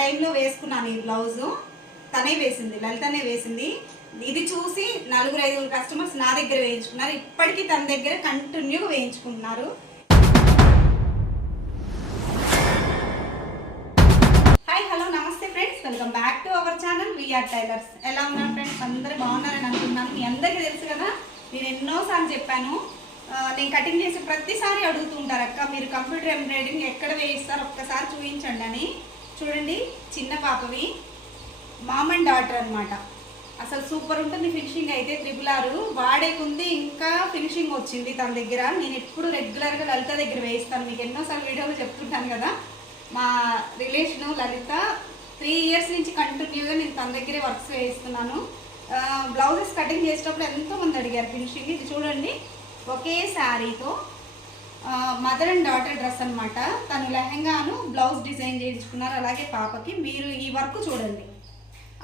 టైంలో వేసుకున్నాను ఈ బ్లౌజు తనే వేసింది లలితనే వేసింది. ఇది చూసి నలుగురు ఐదుగురు కస్టమర్స్ నా దగ్గర వేయించుకున్నారు. ఇప్పటికీ తన దగ్గర కంటిన్యూగా వేయించుకుంటున్నారు. హాయ్ హలో నమస్తే friends welcome back to our channel VR tailors ఎలా ఉన్నారు ఫ్రెండ్స్ అందరూ బాగున్నారని అనుకున్నాను మీ అందరికీ తెలుసు కదా నేను ఎన్నోసార్లు చెప్పాను. నేను కటింగ్ చేసి ప్రతిసారి అడుగుతుంటారు అక్క మీరు కంప్యూటర్ ఎంబ్రాయిడింగ్ ఎక్కడ వేయిస్తారు? ఒక్కసారి చూపించండి అని. చూడండి చిన్న పాపవి. మామ్ అండ్ డాటర్ అనమాట అసలు సూపర్ ఉంటుంది ఫినిషింగ్ అయితే త్రిపుల్ ఆరు వాడేకుంది ఇంకా ఫినిషింగ్ వచ్చింది తన దగ్గర. నేను ఎప్పుడు రెగ్యులర్గా లలిత దగ్గర వేయిస్తాను. మీకు ఎన్నోసార్లు వీడియోలో చెప్తుంటాను కదా. మా రిలేషను లలిత త్రీ ఇయర్స్ నుంచి కంటిన్యూగా నేను తన దగ్గరే వర్క్స్ వేయిస్తున్నాను. బ్లౌజెస్ కటింగ్ చేసేటప్పుడు ఎంతోమంది అడిగారు ఫినిషింగ్ ఇది చూడండి ఒకే శారీతో మదర్ అండ్ డాటర్ డ్రెస్ అనమాట తను లెహంగాను బ్లౌజ్ డిజైన్ చేయించుకున్నారు. అలాగే పాపకి మీరు ఈ వర్క్ చూడండి.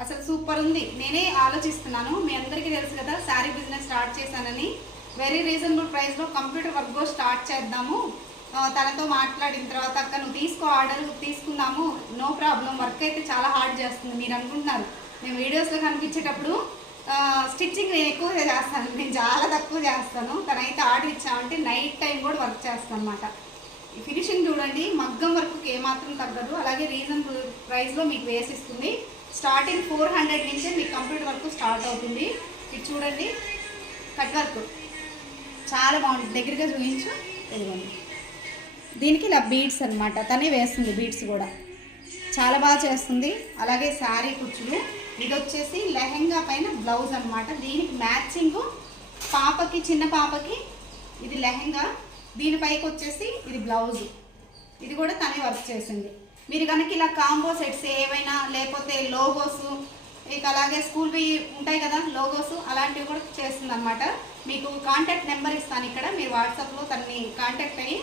అసలు సూపర్ ఉంది. నేనే ఆలోచిస్తున్నాను. మీ అందరికీ తెలుసు కదా శారీ బిజినెస్ స్టార్ట్ చేశానని. వెరీ రీజనబుల్ ప్రైస్లో కంప్యూటర్ వర్క్ కూడా స్టార్ట్ చేద్దాము. తనతో మాట్లాడిన తర్వాత అక్క నువ్వు తీసుకో ఆర్డర్ తీసుకుందాము. నో ప్రాబ్లం వర్క్ అయితే చాలా హార్డ్ చేస్తుంది. మీరు అనుకుంటున్నారు. మేము వీడియోస్లో కనిపించేటప్పుడు స్టిచ్చింగ్ నేను ఎక్కువ చేస్తాను. నేను చాలా తక్కువ చేస్తాను. తనైతే ఆర్డర్ ఇచ్చామంటే నైట్ టైం కూడా వర్క్ చేస్తాను అనమాట ఫినిషింగ్ చూడండి మగ్గం వర్క్కి ఏమాత్రం తగ్గదు. అలాగే రీజనబుల్ ప్రైస్లో మీకు వేసిస్తుంది. స్టార్టింగ్ ఫోర్ హండ్రెడ్ నుంచే మీకు కంప్యూటర్ వర్క్ స్టార్ట్ అవుతుంది. ఇది చూడండి కట్ వర్క్. చాలా బాగుంటుంది దగ్గరగా చూపించు. ఇదిగోండి. దీనికి ఇలా బీడ్స్ అనమాట తనే వేస్తుంది బీడ్స్ కూడా. చాలా బాగా చేస్తుంది. అలాగే శారీ కుచ్చులు. ఇది వచ్చేసి లెహెంగా పైన బ్లౌజ్ అనమాట దీనికి మ్యాచింగ్ పాపకి చిన్న పాపకి ఇది లెహెంగా. దీనిపైకి వచ్చేసి ఇది బ్లౌజ్. ఇది కూడా తనే వర్క్ చేసింది. మీరు కనుక ఇలా కాంబో సెట్స్ ఏవైనా లేకపోతే లోగోస్ ఇక అలాగే స్కూల్వి ఉంటాయి కదా లోగోస్ అలాంటివి కూడా చేస్తుంది అనమాట మీకు కాంటాక్ట్ నెంబర్ ఇస్తాను ఇక్కడ. మీరు వాట్సాప్లో తనని కాంటాక్ట్ అయ్యి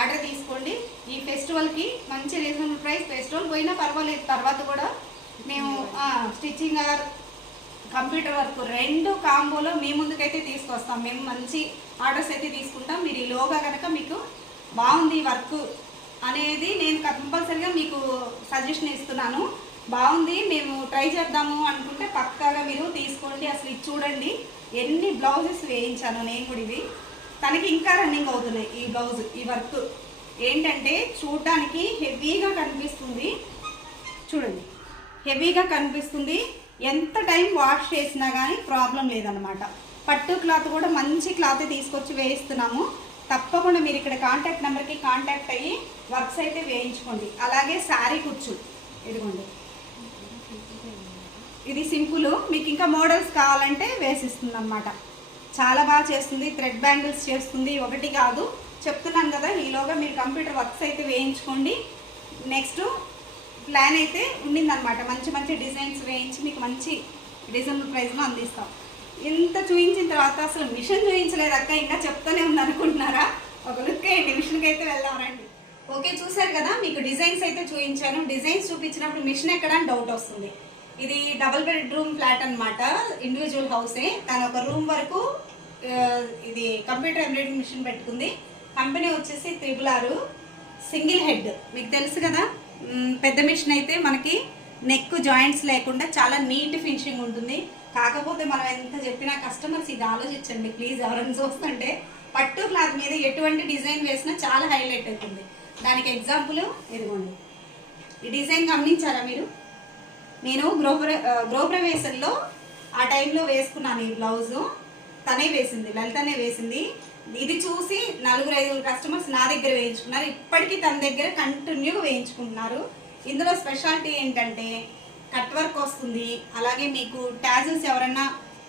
ఆర్డర్ తీసుకోండి. ఈ ఫెస్టివల్కి మంచి రీజనబుల్ ప్రైస్. ఫెస్టివల్ పోయినా పర్వాలేదు. తర్వాత కూడా మేము స్టిచ్చింగ్ ఆర్ కంప్యూటర్ వర్క్ రెండు కాంబోలో మీ ముందుకైతే తీసుకొస్తాం. మేము మంచి ఆర్డర్స్ అయితే తీసుకుంటాం. మీరు ఈ లోగా కనుక మీకు బాగుంది వర్క్ అనేది నేను కంపల్సరిగా మీకు సజెషన్ ఇస్తున్నాను. బాగుంది మేము ట్రై చేద్దాము అనుకుంటే పక్కాగా మీరు తీసుకోండి. అసలు ఇది చూడండి ఎన్ని బ్లౌజెస్ వేయించాను నేను కూడా ఇది తనకి ఇంకా రన్నింగ్ అవుతున్నాయి ఈ బ్లౌజ్ ఈ వర్క్. ఏంటంటే చూడడానికి హెవీగా కనిపిస్తుంది. చూడండి. హెవీగా కనిపిస్తుంది. ఎంత టైం వాష్ చేసినా కానీ ప్రాబ్లం లేదనమాట పట్టు క్లాత్ కూడా మంచి క్లాత్ తీసుకొచ్చి వేయిస్తున్నాము. తప్పకుండా మీరు ఇక్కడ కాంటాక్ట్ నెంబర్కి కాంటాక్ట్ అయ్యి వర్క్స్ అయితే వేయించుకోండి. అలాగే శారీ కుచ్చు. ఇదిగోండి. ఇది సింపుల్. మీకు ఇంకా మోడల్స్ కావాలంటే వేసిస్తుంది అనమాట చాలా బాగా చేస్తుంది. థ్రెడ్ బ్యాంగిల్స్ చేస్తుంది. ఒకటి కాదు. చెప్తున్నాను కదా ఈలోగా మీరు కంప్యూటర్ వర్క్స్ అయితే వేయించుకోండి. నెక్స్ట్ ప్లాన్ అయితే ఉండిందనమాట మంచి మంచి డిజైన్స్ వేయించి మీకు మంచి రీజనబుల్ ప్రైస్లో అందిస్తాం. ఇంత చూపించిన తర్వాత అసలు మిషన్ చూపించలేదు అక్క ఇంకా చెప్తూనే ఉంది అనుకుంటున్నారా? ఒక లుక్ వేయండి మిషన్కి అయితే వెళ్దాం రండి. ఓకే చూసారు కదా మీకు డిజైన్స్ అయితే చూపించాను డిజైన్స్ చూపించినప్పుడు మిషన్ ఎక్కడ అని డౌట్ వస్తుంది. ఇది డబుల్ బెడ్రూమ్ ఫ్లాట్ అనమాట ఇండివిజువల్ హౌసే తను ఒక రూమ్ వరకు ఇది కంప్యూటర్ ఎంబ్రాయిడరీ మిషన్ పెట్టుకుంది. కంపెనీ వచ్చేసి త్రిబుల్ ఆరు సింగిల్ హెడ్. మీకు తెలుసు కదా? పెద్ద మిషన్ అయితే మనకి నెక్ జాయింట్స్ లేకుండా చాలా నీట్ ఫినిషింగ్ ఉంటుంది. కాకపోతే మనం ఎంత చెప్పినా కస్టమర్స్ ఇది ఆలోచించండి. ప్లీజ్ ఎవరైనా చూస్తుంటే పట్టు క్లాత్ మీద ఎటువంటి డిజైన్ వేసినా చాలా హైలైట్ అవుతుంది. దానికి ఎగ్జాంపుల్ ఇదిగోండి. ఈ డిజైన్ గమనించారా మీరు? నేను గృహప్ర ఆ, గృహప్రవేశంలో ఆ టైంలో వేసుకున్నాను ఈ బ్లౌజు తనే వేసింది లలితనే వేసింది. ఇది చూసి నలుగురు ఐదుగురు కస్టమర్స్ నా దగ్గర వేయించుకున్నారు. ఇప్పటికీ తన దగ్గర కంటిన్యూగా వేయించుకుంటున్నారు. ఇందులో స్పెషాలిటీ ఏంటంటే కట్ వర్క్ వస్తుంది. అలాగే మీకు ట్యాజిల్స్ ఎవరన్నా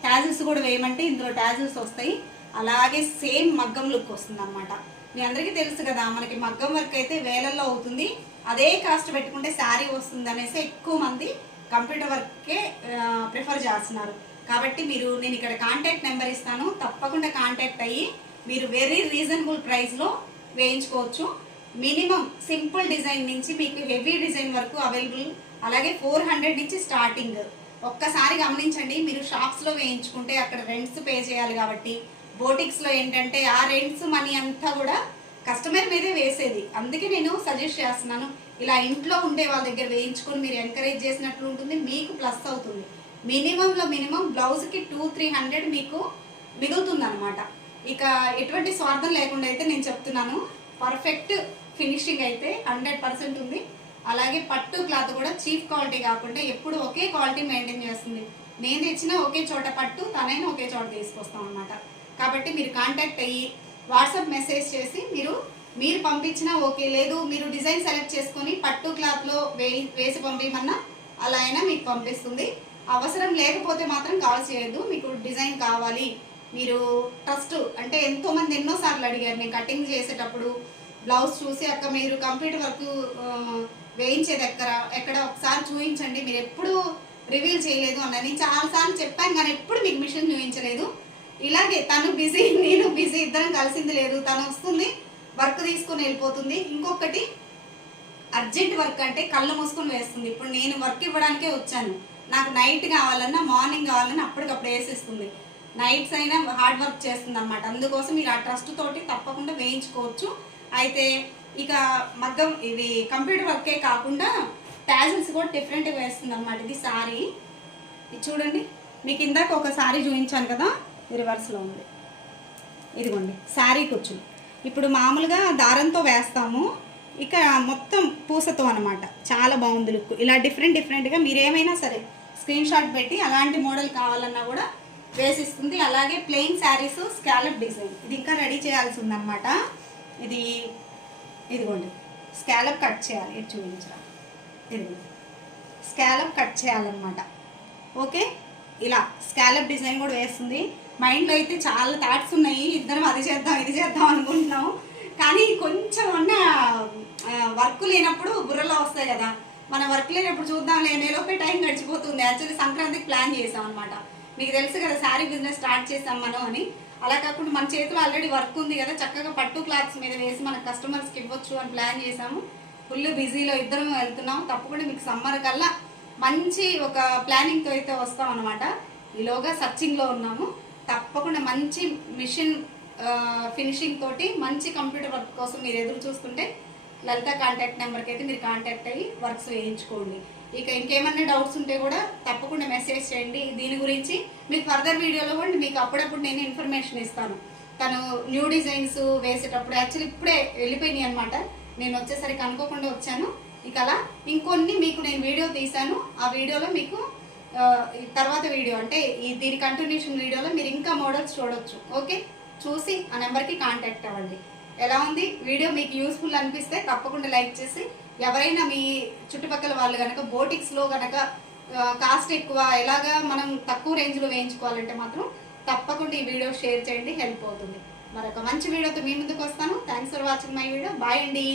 ట్యాజిల్స్ కూడా వేయమంటే ఇందులో ట్యాజిల్స్ వస్తాయి. అలాగే సేమ్ మగ్గం లుక్ వస్తుంది అనమాట మీ అందరికీ తెలుసు కదా మనకి మగ్గం వర్క్ అయితే వేలల్లో అవుతుంది. అదే కాస్ట్ పెట్టుకుంటే శారీ వస్తుంది అనేసి ఎక్కువ మంది కంప్యూటర్ వర్కే ప్రిఫర్ చేస్తున్నారు. కాబట్టి మీరు నేను ఇక్కడ కాంటాక్ట్ నెంబర్ ఇస్తాను. తప్పకుండా కాంటాక్ట్ అయ్యి మీరు వెరీ రీజనబుల్ ప్రైస్లో వేయించుకోవచ్చు. మినిమం సింపుల్ డిజైన్ నుంచి మీకు హెవీ డిజైన్ వరకు అవైలబుల్ అలాగే ఫోర్ హండ్రెడ్ నుంచి స్టార్టింగ్ ఒక్కసారి గమనించండి మీరు షాప్స్లో వేయించుకుంటే అక్కడ రెంట్స్ పే చేయాలి కాబట్టి. బోటిక్స్లో ఏంటంటే ఆ రెంట్స్ మనీ అంతా కూడా కస్టమర్ మీదే వేసేది. అందుకే నేను సజెస్ట్ చేస్తున్నాను ఇలా ఇంట్లో ఉండే వాళ్ళ దగ్గర వేయించుకొని మీరు ఎంకరేజ్ చేసినట్లు ఉంటుంది మీకు ప్లస్ అవుతుంది. మినిమంలో మినిమం బ్లౌజ్కి టూ త్రీ హండ్రెడ్ మీకు మిగులుతుంది అనమాట ఇక ఎటువంటి స్వార్థం లేకుండా అయితే నేను చెప్తున్నాను. పర్ఫెక్ట్ ఫినిషింగ్ అయితే హండ్రెడ్ పర్సెంట్ ఉంది. అలాగే పట్టు క్లాత్ కూడా చీప్ క్వాలిటీ కాకుండా ఎప్పుడు ఒకే క్వాలిటీ మెయింటైన్ చేస్తుంది. నేను తెచ్చిన ఒకే చోట పట్టు తనైనా ఒకే చోట తీసుకొస్తాం అనమాట కాబట్టి మీరు కాంటాక్ట్ అయ్యి వాట్సాప్ మెసేజ్ చేసి మీరు మీరు పంపించినా ఓకే లేదు మీరు డిజైన్ సెలెక్ట్ చేసుకొని పట్టు క్లాత్లో వే వేసి పంపించమన్నా అలా అయినా మీకు పంపిస్తుంది. అవసరం లేకపోతే మాత్రం కాల్ చేయొద్దు. మీకు డిజైన్ కావాలి. మీరు ట్రస్ట్ అంటే ఎంతో మంది ఎన్నో సార్లు అడిగారు నేను కటింగ్ చేసేటప్పుడు బ్లౌజ్ చూసి అక్క మీరు కంప్యూటర్ వర్క్ వేయించేది ఎక్కడ? ఎక్కడ? ఒకసారి చూపించండి మీరు ఎప్పుడు రివీల్ చేయలేదు అన్న నేను చాలాసార్లు చెప్పాను కానీ ఎప్పుడు మీకు మిషన్ చూపించలేదు ఇలాగే తను బిజీ నేను బిజీ ఇద్దరం కలిసింది లేదు. తను వస్తుంది వర్క్ తీసుకొని వెళ్ళిపోతుంది. ఇంకొకటి అర్జెంట్ వర్క్ అంటే కళ్ళు మూసుకొని వేస్తుంది. ఇప్పుడు నేను వర్క్ ఇవ్వడానికే వచ్చాను. నాకు నైట్ కావాలన్నా మార్నింగ్ కావాలన్నా అప్పటికప్పుడు వేసేస్తుంది. నైట్స్ అయినా హార్డ్ వర్క్ చేస్తుంది అనమాట అందుకోసం మీరు ఆ ట్రస్ట్ తోటి తప్పకుండా వేయించుకోవచ్చు. అయితే ఇక మగ్గం ఇది కంప్యూటర్ వర్కే కాకుండా ప్యాజల్స్ కూడా డిఫరెంట్గా వేస్తుంది అనమాట ఇది సారీ. ఇది చూడండి. మీకు ఇందాక ఒక సారీ చూపించాను కదా రివర్స్లో ఉంది. ఇదిగోండి శారీ కుచ్చు ఇప్పుడు మామూలుగా దారంతో వేస్తాము. ఇక మొత్తం పూసతో అనమాట చాలా బాగుంది లుక్. ఇలా డిఫరెంట్ డిఫరెంట్గా మీరు ఏమైనా సరే స్క్రీన్ షాట్ పెట్టి అలాంటి మోడల్ కావాలన్నా కూడా వేసిస్తుంది. అలాగే ప్లెయిన్ శారీస్ స్కాలప్ డిజైన్ ఇది ఇంకా రెడీ చేయాల్సి ఉందన్నమాట ఇది ఇదిగోండి. స్కాలప్ కట్ చేయాలి. ఇది చూపించరా? ఇదిగోండి స్కాలప్ కట్ చేయాలన్నమాట. ఓకే? ఇలా స్కాలప్ డిజైన్ కూడా వేస్తుంది. మైండ్లో అయితే చాలా థాట్స్ ఉన్నాయి. ఇద్దరం అది చేద్దాం ఇది చేద్దాం అనుకుంటున్నాం. కానీ కొంచెం ఉన్న వర్క్ లేనప్పుడు బుర్రలో వస్తాయి కదా. మన వర్క్ లేనప్పుడు చూద్దాం లేనేలోపే టైం గడిచిపోతుంది. యాక్చువల్లీ సంక్రాంతికి ప్లాన్ చేసాం అనమాట మీకు తెలుసు కదా శారీ బిజినెస్ స్టార్ట్ చేసాం మనం అని. అలా కాకుండా మన చేతిలో ఆల్రెడీ వర్క్ ఉంది కదా చక్కగా పట్టు క్లాత్స్ మీద వేసి మన కస్టమర్స్కి ఇవ్వచ్చు అని ప్లాన్ చేసాము. ఫుల్ బిజీలో ఇద్దరం వెళ్తున్నాం. తప్పకుండా మీకు సమ్మర్ కల్లా మంచి ఒక ప్లానింగ్తో అయితే వస్తాం అనమాట ఈలోగా సర్చింగ్లో ఉన్నాము. తప్పకుండా మంచి మిషన్ ఫినిషింగ్ తోటి మంచి కంప్యూటర్ వర్క్ కోసం మీరు ఎదురు చూస్తుంటే లలిత కాంటాక్ట్ నెంబర్కి అయితే మీరు కాంటాక్ట్ అయ్యి వర్క్స్ వేయించుకోండి. ఇక ఇంకేమన్నా డౌట్స్ ఉంటే కూడా తప్పకుండా మెసేజ్ చేయండి. దీని గురించి మీకు ఫర్దర్ వీడియోలో కూడా మీకు అప్పుడప్పుడు నేను ఇన్ఫర్మేషన్ ఇస్తాను. తను న్యూ డిజైన్స్ వేసేటప్పుడు యాక్చువల్లీ ఇప్పుడే వెళ్ళిపోయినాయి అనమాట నేను వచ్చేసరికి అనుకోకుండా వచ్చాను. ఇక అలా ఇంకొన్ని మీకు నేను వీడియో తీశాను. ఆ వీడియోలో మీకు తర్వాత వీడియో అంటే ఈ దీని కంటిన్యూషన్ వీడియోలో మీరు ఇంకా మోడల్స్ చూడొచ్చు. ఓకే చూసి ఆ నెంబర్కి కాంటాక్ట్ అవ్వండి. ఎలా ఉంది? వీడియో మీకు యూస్ఫుల్ అనిపిస్తే తప్పకుండా లైక్ చేసి ఎవరైనా మీ చుట్టుపక్కల వాళ్ళు కనుక బోటిక్స్లో కనుక కాస్ట్ ఎక్కువ ఎలాగా మనం తక్కువ రేంజ్లో వేయించుకోవాలంటే మాత్రం తప్పకుండా ఈ వీడియో షేర్ చేయండి హెల్ప్ అవుతుంది. మరొక మంచి వీడియోతో మీ ముందుకు వస్తాను. Thanks for watching my video bye అండి.